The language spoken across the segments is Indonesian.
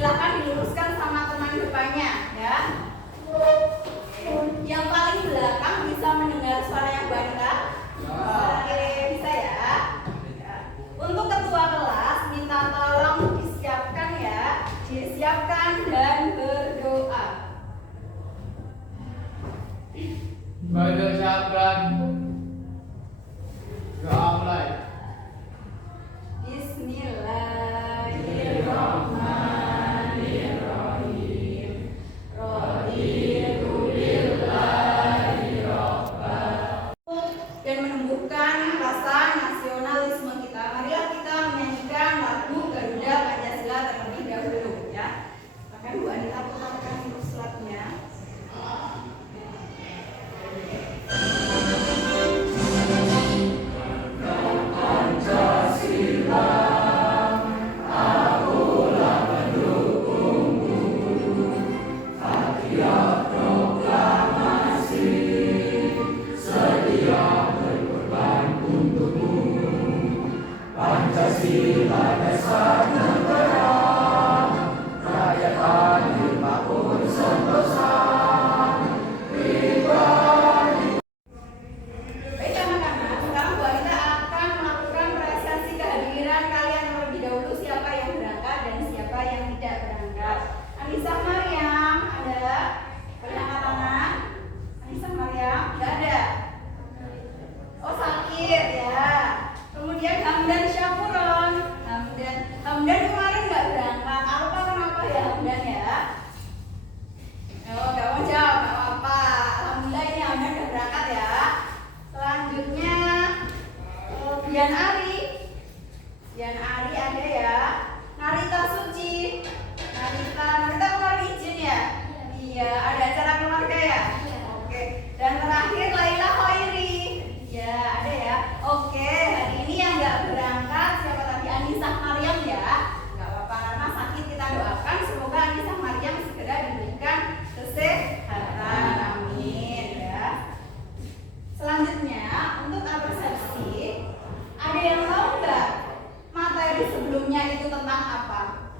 silahkan diluruskan sama teman depannya ya. Yang paling belakang bisa mendengar suara yang Wanita? Oke, bisa ya. Untuk ketua kelas minta tolong disiapkan ya, disiapkan dan berdoa. Siapkan. Doa mulai. Bismillahirrahmanirrahim. Raditu billahi rabban. Dan menumbuhkan rasa nasionalisme kita. Marilah kita menyanyikan lagu Garuda Pancasila terlebih dahulu ya. Bahkan Bu Anita putarkan untuk slide-nya. Baik anak-anak, sekarang Bu Anita akan melakukan presentasi kehadiran kalian terlebih dahulu, siapa yang berangkat dan siapa yang tidak berangkat. Anissa Mariam ada? Berangkat tangan? Anissa Mariam? Tidak ada? Oh sakit ya. Kemudian Hamdan Syafuron. Hamdan kemarin nggak berangkat. Apa kenapa ya Hamdan ya? Oh nggak mau jawab, nggak apa-apa. Alhamdulillah ini Hamdan udah berangkat ya. Selanjutnya Bian Ari. Bian Ari ada ya. Narita Suci. Narita kemarin izin ya? Iya, ada acara keluarga ya? Oke. Dan terakhir Laila Khairi. Ya, ada ya. Oke, hari ini yang nggak berangkat siapa tadi? Anissa Mariam ya. Nggak apa-apa karena sakit, kita doakan semoga Anissa Mariam segera diberikan kesehatan. Amin ya. Selanjutnya untuk persepsi, ada yang tahu nggak materi sebelumnya itu tentang apa?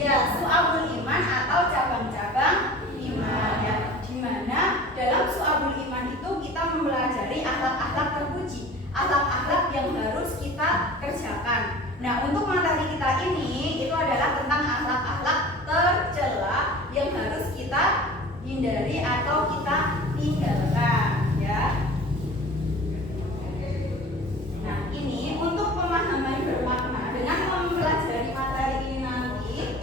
Iya, Su'abul Iman atau cabang-cabang iman ya. Dimana dalam Su'abul Iman itu kita mempelajari akhlak-akhlak terpuji, akhlak-akhlak yang harus kita kerjakan. Nah, untuk materi kita ini itu adalah tentang akhlak-akhlak tercela yang harus kita hindari atau kita tinggalkan ya. Nah, ini untuk pemahaman bermakna dengan mempelajari materi ini nanti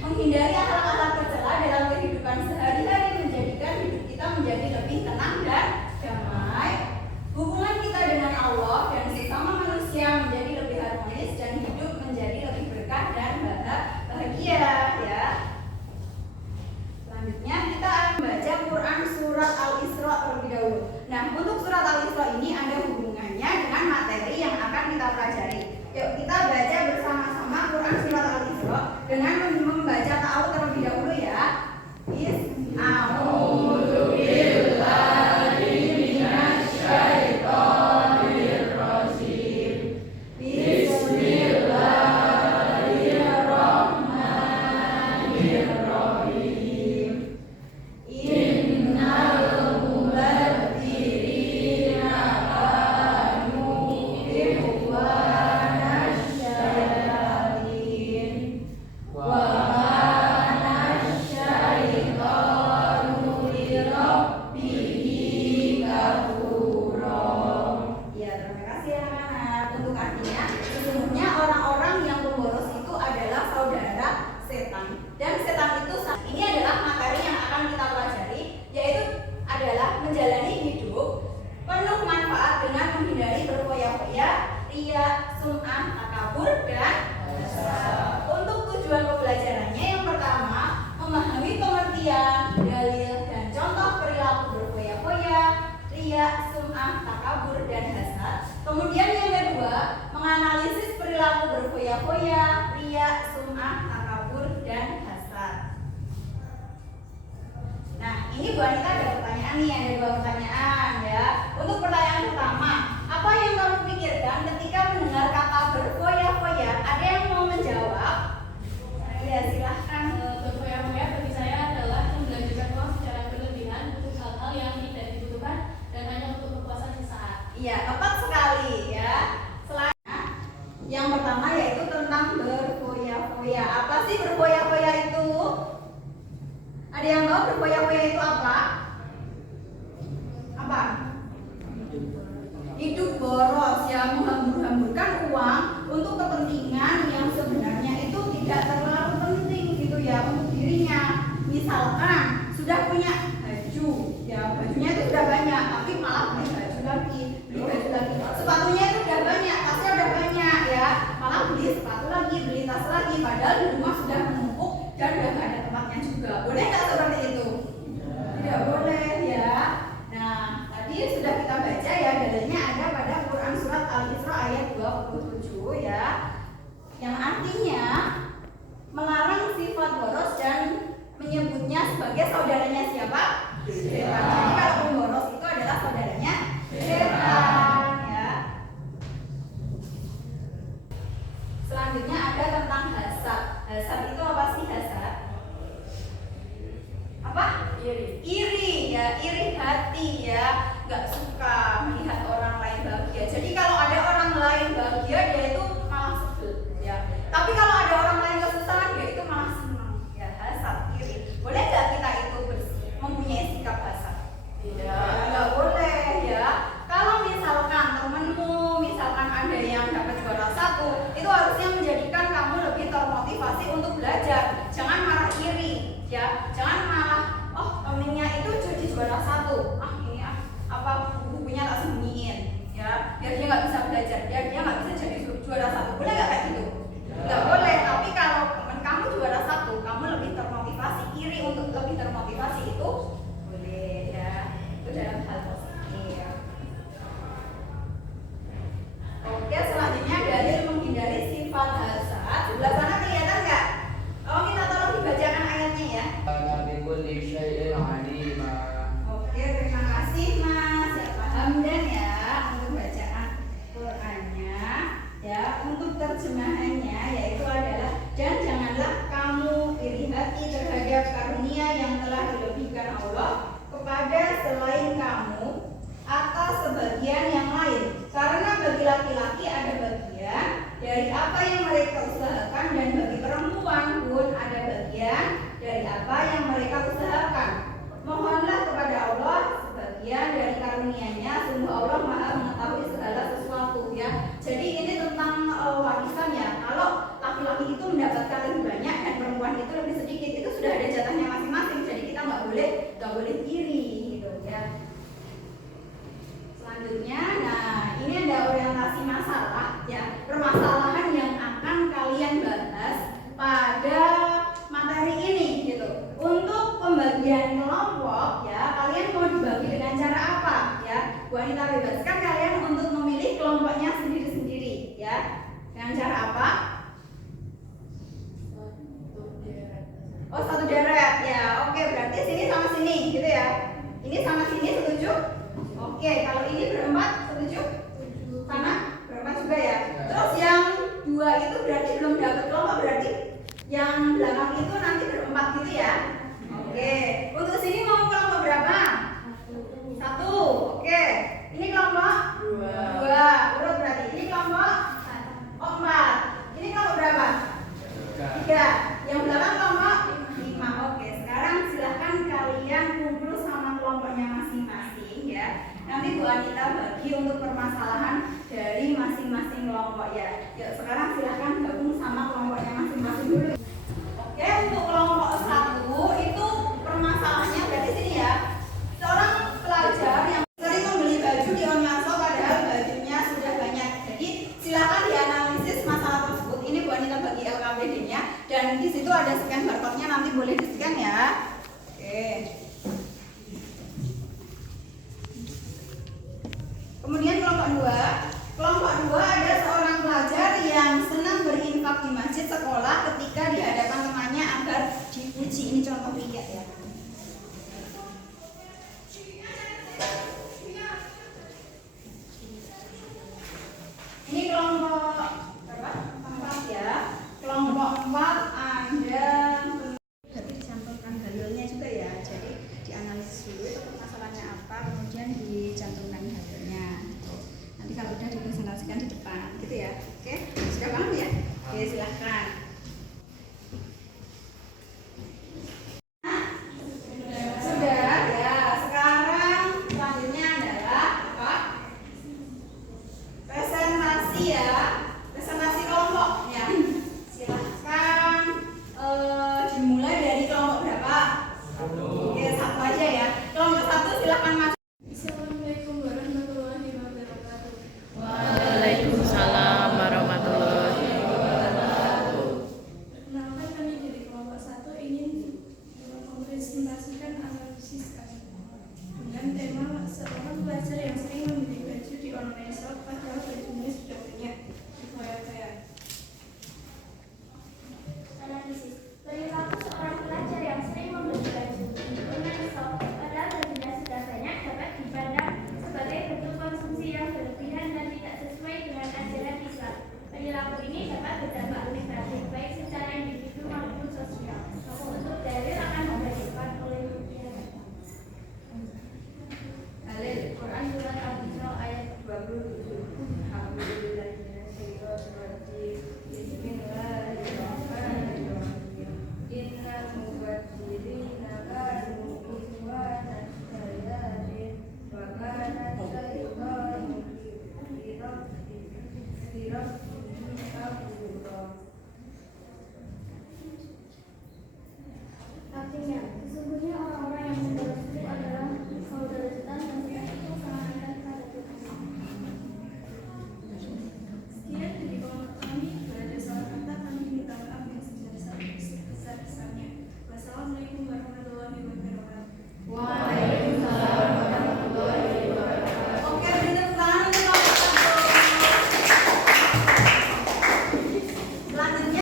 menghindari akhlak-akhlak tercela dalam kehidupan sehari-hari menjadikan hidup kita menjadi lebih tenang dan damai. Hubungan kita dengan Allah dan sesama manusia menjadi lebih harmonis dan hidup menjadi lebih berkah dan bahagia ya. Selanjutnya kita akan membaca Quran surat Al-Isra terlebih dahulu. Nah, untuk surat Al-Isra ini ada hubungannya dengan materi yang akan kita pelajari. Yuk kita baca bersama-sama Quran surat Al-Isra dengan membaca ta'awudz terlebih dahulu ya. Menjalani hidup penuh manfaat dengan menghindari berfoya-foya, ria, sum'ah, takabur, dan untuk tujuan pembelajarannya yang pertama memahami pengertian, dalil, dan contoh perilaku berfoya-foya, ria, sum'ah, takabur, dan hasad. Kemudian yang kedua menganalisis perilaku berfoya-foya, ria, sum'ah, takabur, dan hasad. Nah, ini Bu Anita ada pertanyaan nih, ada 2 pertanyaan ya. Untuk pertanyaan pertama, apa yang kamu pikirkan ketika mendengar kata berfoya-foya? Oke, silahkan. Berfoya-foya bagi saya adalah membelanjakan uang secara berlebihan untuk hal-hal yang tidak dibutuhkan dan hanya untuk kepuasan sesaat. Iya, tepat sekali ya. Selanjutnya, yang pertama yaitu tentang berfoya-foya. Apa sih berfoya-foya itu? Ada yang tahu berfoya-foya itu apa? Apa? Hidup boros ya, menghambur-hamburkan uang untuk kepentingan yang sebenarnya itu tidak terlalu penting gitu ya untuk dirinya. Misalkan sudah punya baju, ya bajunya itu sudah banyak, tapi malah beli baju lagi, sepatunya itu sudah banyak, tasnya sudah banyak ya, malah beli sepatu lagi, beli tas lagi, padahal di rumah sudah menumpuk dan sudah nggak ada tempatnya juga. Boleh nggak seperti itu? Tidak boleh ya. Nah, tadi sudah kita baca ya, dalilnya ada pada Quran surat Al-Isra ayat 27 ya, yang artinya melarang sifat boros dan menyebutnya sebagai saudaranya siapa? Setan. Jadi kalau pemboros itu adalah saudaranya setan ya. Selanjutnya ada tentang hasad. Hasad itu apa sih hasad? Apa? Iri ya, iri hati ya, nggak suka melihat orang lain bahagia. Jadi kalau ada orang lain bahagia dia itu malah sebel ya. Tapi kalau ada orang lain kesusahan dia itu malah senang ya. Hasad, iri. Boleh nggak kita itu mempunyai sikap hasad? Tidak, nggak boleh ya. Kalau misalkan temenmu, misalkan ada yang dapat juara 1, itu harusnya menjadikan kamu lebih termotivasi untuk belajar. Jangan marah iri ya, jangan malah temennya itu jadi juara 1, ini apa bukunya tak sembunyiin ya, biar dia nggak bisa belajar, biar dia nggak bisa jadi juara 1. Boleh nggak kayak gitu? Nggak boleh. Tapi kalau temen kamu juara 1, kamu lebih termotivasi, iri untuk lebih termotivasi, itu boleh ya, itu dalam hal positif. Oke, selanjutnya dalil menghindari sifat hasad. Sebelah sana kelihatan nggak? Oh, kita tolong dibacakan ayatnya ya. Oke, terima kasih Mas. Ya, Hamdan ya untuk bacaan Qurannya. Ya, untuk terjemahannya yaitu adalah, dan janganlah kamu iri hati terhadap karunia yang telah dilebihkan Allah kepada selain kamu atas sebagian yang lain. Karena bagi laki-laki ada bagian dari apa yang mereka usahakan, dan bagi perempuan pun ada bagian dari apa yang mereka usahakan. Mohonlah kepada Allah sebagian dari karunia-Nya, sungguh Allah Maha mengetahui segala sesuatu ya. Jadi ini tentang warisan ya. Kalau laki-laki itu mendapatkan lebih banyak dan perempuan itu lebih sedikit, itu sudah ada jatahnya masing-masing. Jadi kita nggak boleh iri gitu ya. Selanjutnya, nah ini ada orientasi masalah ya, permasalahan yang akan kalian bahas pada materi ini gitu. Untuk pembagian kelompok ya, kalian mau dibagi dengan cara apa ya? Wanita bebaskan kalian untuk memilih kelompoknya sendiri-sendiri ya. Dengan cara apa? Oh, satu deret ya. Oke, berarti sini sama sini gitu ya. Ini sama sini, setuju? Oke, kalau ini berempat, setuju? Sana berempat juga ya. Terus yang 2 itu berarti belum dapat kelompok, berarti yang belakang itu nanti berempat gitu ya. Oke, untuk sini mau kelompok berapa? 1. Oke, ini kelompok 2. Urut berarti ini kelompok 4. Ini kelompok berapa? 3. Yang belakang kelompok 5. Oke, sekarang silahkan kalian kumpul sama kelompoknya masing-masing ya. Nanti Bu Anita bagi untuk permasalahan dari masing-masing kelompok ya. Yuk, sekarang silahkan gabung sama kelompoknya masing-masing dulu. Oke, untuk kelompok 1 itu permasalahannya berarti sini ya. Seorang pelajar yang sering membeli baju di Onlaso padahal bajunya sudah banyak. Jadi silakan dianalisis masalah tersebut. Ini Bu Anita bagi LKPD-nya, dan di situ ada scan barcode-nya, nanti boleh di-scan ya. Oke. Kemudian kelompok 2. Kelompok 2 ada seorang pelajar yang senang berinvestasi kemudian dicantumkan hasilnya. Gitu. Nanti kalau udah dipresentasikan di depan, gitu ya. Oke, sudah paham ya? Oke, silahkan. Sudah ya. Sekarang selanjutnya adalah apa? Presentasi ya. Presentasi kelompok ya. Silahkan dimulai dari kelompok berapa? Oke, satu aja ya. Kelompok satu silahkan masuk. Assalamualaikum warahmatullahi wabarakatuh. Waalaikumsalam warahmatullahi wabarakatuh. Perkenalkan, kami dari kelompok 1 ingin mempresentasikan analisis kami dengan tema seorang pelajar yang sering membeli baju di online shop padahal bajunya sudah banyak difoya-foya. Analisis. Perilaku seorang pelajar yang sering membeli baju di online shop padahal bajunya sudah banyak dapat dipandang sebagai bentuk konsumsi yang berlebihan dan tidak sesuai dengan ajaran Islam. Perilaku ini dapat berdampak negatif baik secara individu maupun sosial. Untuk dalil akan dibacakan oleh Dalil Quran surat Al-Isra ayat 27. Bismillahirrahmanirrahim. Innal mubadzirina kanu ikhwanan sayyi'in wa kana syaitanu li rabbih kafura. Artinya, sesungguhnya orang-orang yang membalas itu adalah saudara setan dan setan itu sangat dekat pada Tuhan. Sekian dari kelompok kami. Jika ada salah kata, kami minta maaf yang sebesar-besarnya. Wassalamualaikum warahmatullahi wabarakatuh. Waalaikumsalam warahmatullahi wabarakatuh. Oke, beri tepuk tangan untuk kelompok satu. Selanjutnya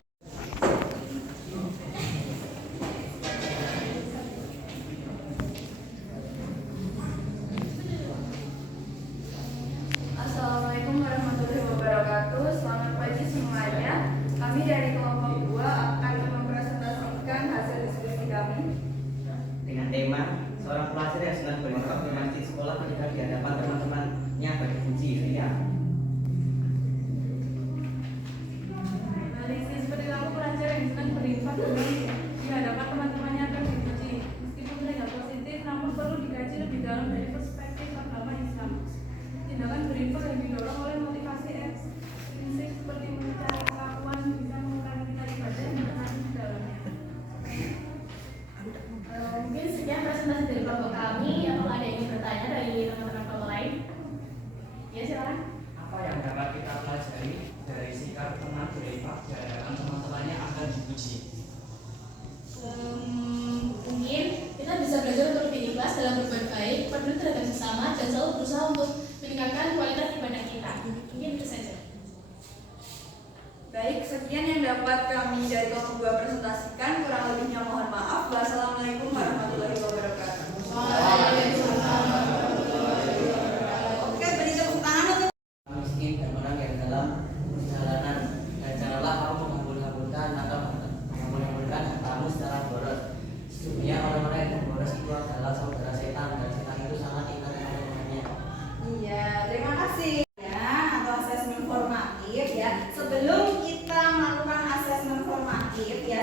Assalamualaikum warahmatullahi wabarakatuh. Selamat pagi semuanya. Kami dari kelompok 2 akan mempresentasikan hasil diskusi kami. Dengan tema seorang pelajar yang sedang berinfak di masjid sekolah ketika di hadapan teman-temannya berfungsi ria. Analisis perilaku pelajar yang sedang berinfak di hadapan teman-temannya akan diuji. Meskipun terlihat positif, namun perlu dikaji lebih dalam dari perspektif agama Islam. Tindakan berinfak yang didorong oleh motivasi ekstrinsik seperti mencari pengakuan bisa mengurangi kita ibadah yang terkandung di dalamnya. Mungkin sekian presentasi dari kelompok kami. Apakah ada yang ingin bertanya dari teman-teman kelompok lain? Ya, silakan. Apa yang dapat kita pelajari dari sikap teman berinfak di hadapan teman-temannya agar dipuji? Mungkin kita bisa belajar untuk lebih ikhlas dalam berbuat baik, peduli terhadap sesama, dan selalu berusaha untuk meningkatkan kualitas ibadah kita. Mungkin itu saja. Baik, sekian yang dapat kami dari kelompok 2 presentasikan. Kurang lebihnya mohon maaf. Wassalamualaikum warahmatullahi wabarakatuh. oke, beri tepuk tangan untuk Miskin dan orang yang dalam perjalanan, dan janganlah kamu menghambur-hamburkan atau menghambur-hamburkan hartamu secara boros. Sesungguhnya orang-orang yang boros itu adalah saudara setan, dan setan itu sangat ingkar kepada Tuhannya. Iya, terima kasih ya atau asesmen formatif ya. Sebelum kita melakukan asesmen formatif ya,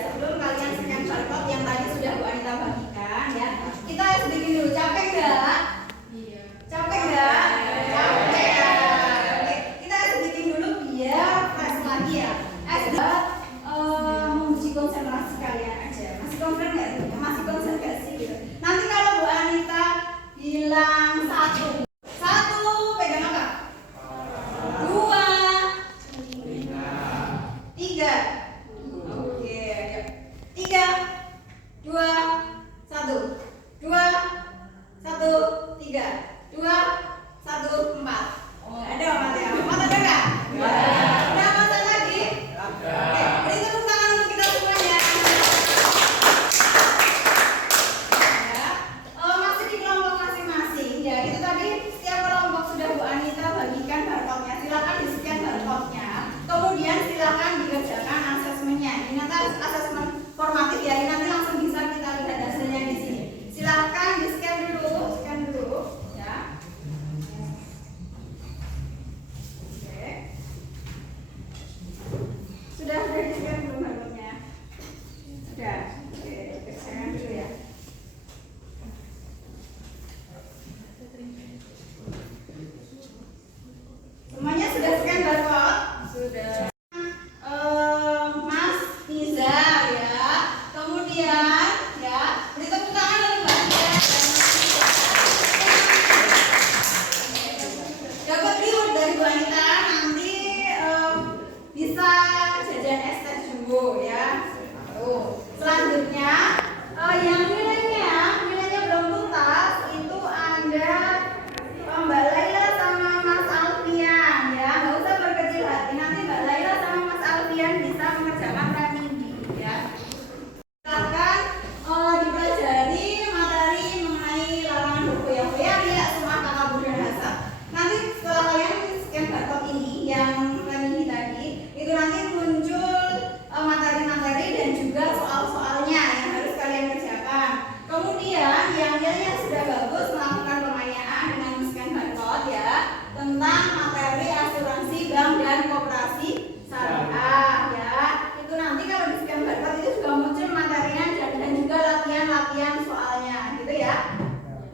sudah bagus melakukan pengayaan dengan scan barcode ya tentang materi asuransi bank dan koperasi syariah ya. Itu nanti kalau di scan barcode itu juga muncul materinya dan juga latihan-latihan soalnya gitu ya.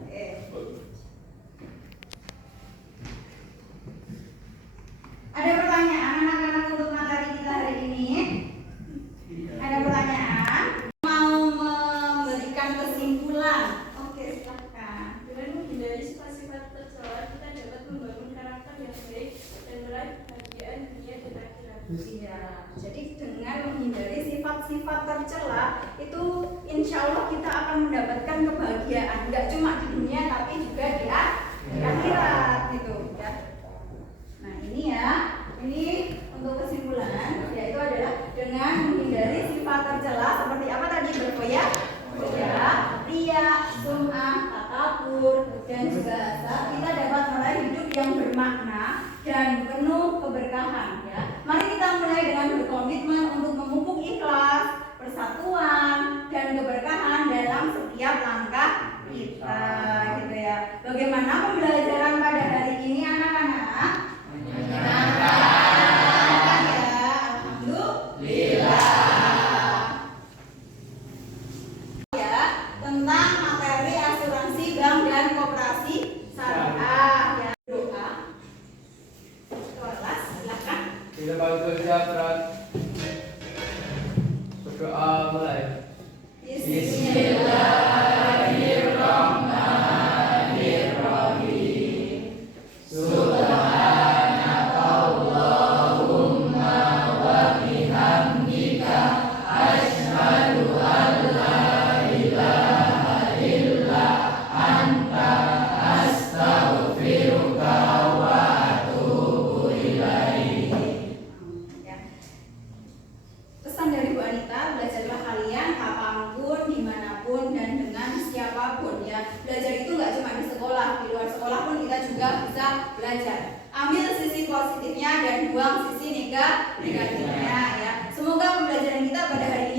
Oke. Ada pertanyaan anak-anak untuk materi kita hari ini? Ada pertanyaan? Mau memberikan kesimpulan? Oke, silahkan. Dengan menghindari sifat-sifat tercela, kita dapat membangun karakter yang baik dan meraih kebahagiaan dunia dan akhirat. Iya, jadi dengan menghindari sifat-sifat tercela itu insya Allah kita akan mendapatkan kebahagiaan, nggak cuma di dunia tapi juga di akhirat gitu ya. Nah ini ya, ini untuk kesimpulan yaitu adalah dengan menghindari sifat tercela seperti apa tadi berkoyak, ria, sum'ah, takabur dan juga hasad, kita dapat meraih hidup yang bermakna dan penuh keberkahan ya. Mari kita mulai dengan berkomitmen untuk memupuk ikhlas, persatuan dan keberkahan dalam setiap langkah kita gitu ya. Bagaimana pembelajaran pada hari ini anak-anak? Menyenangkan ya. Alhamdulillah. Ya, tentang materi asuransi bank dan koperasi syariah ya. Doa. Kelas silakan. Bila bantu sejahtera berdoa mulai. Ya. Pesan dari Bu Anita, belajarlah kalian kapanpun, dimanapun, dan dengan siapapun ya. Belajar itu nggak cuma di sekolah, di luar sekolah pun kita juga bisa belajar. Ambil sisi positifnya dan buang sisi negatifnya ya. Semoga pembelajaran kita pada hari